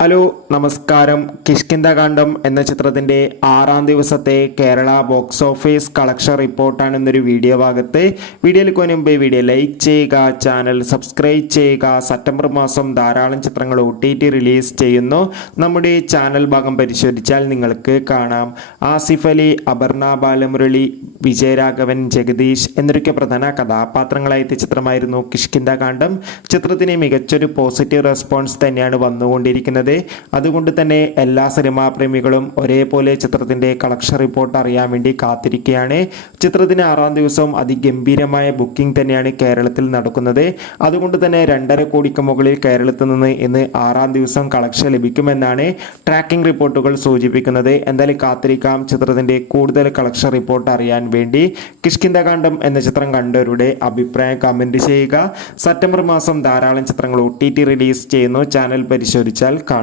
Hello നമസ്കാരം. കിഷ്കിന്ധാകാന്ഡം എന്ന ചിത്രത്തിൻ്റെ 6-ാം ദിവസത്തെ കേരള ബോക്സ് ഓഫീസ് കളക്ഷൻ റിപ്പോർട്ടാണ് ഇന്നൊരു വീഡിയോ ഭാഗത്ത്. വീഡിയോയിലേക്ക് മുൻപ് വീഡിയോ ലൈക്ക് ചെയ്യുക, ചാനൽ സബ്സ്ക്രൈബ് ചെയ്യുക. സെപ്റ്റംബർ മാസം ധാരാളം ചിത്രങ്ങൾ OTT റിലീസ് ചെയ്യുന്നു. നമ്മുടെ ചാനൽ ഭാഗം പരിശോധിച്ചാൽ നിങ്ങൾക്ക് കാണാം. ആസിഫ് അലി, അപർണ ബാലമുരളി, വിജയരാഘവൻ, ജഗദീഷ് എന്നൊക്കെ പ്രധാന കഥാപാത്രങ്ങളായ ചിത്രമായിരുന്നു കിഷ്കിന്ധാകാന്ഡം. ചിത്രത്തിന് മികച്ചൊരു പോസിറ്റീവ് റെസ്പോൺസ് തന്നെയാണ് വന്നുകൊണ്ടിരിക്കുന്നത്. അതുകൊണ്ട് തന്നെ എല്ലാ സിനിമാ പ്രേമികളും ഒരേപോലെ ചിത്രത്തിന്റെ കളക്ഷൻ റിപ്പോർട്ട് അറിയാൻ വേണ്ടി കാത്തിരിക്കുകയാണ്. ചിത്രത്തിന് 6-ാം ദിവസം അതിഗംഭീരമായ ബുക്കിംഗ് തന്നെയാണ് കേരളത്തിൽ നടക്കുന്നത്. അതുകൊണ്ട് തന്നെ 2.5 കോടിക്ക് മുകളിൽ കേരളത്തിൽ നിന്ന് ഇന്ന് 6-ാം ദിവസം കളക്ഷൻ ലഭിക്കുമെന്നാണ് ട്രാക്കിംഗ് റിപ്പോർട്ടുകൾ സൂചിപ്പിക്കുന്നത്. എന്തായാലും കാത്തിരിക്കാം ചിത്രത്തിന്റെ കൂടുതൽ കളക്ഷൻ റിപ്പോർട്ട് അറിയാൻ വേണ്ടി. കിഷ്കിന്ധാകാന്ഡം എന്ന ചിത്രം കണ്ടവരുടെ അഭിപ്രായം കമന്റ് ചെയ്യുക. സെപ്റ്റംബർ മാസം ധാരാളം ചിത്രങ്ങൾ OTT റിലീസ് ചെയ്യുന്നു. ചാനൽ പരിശോധിച്ചാൽ കാണാം.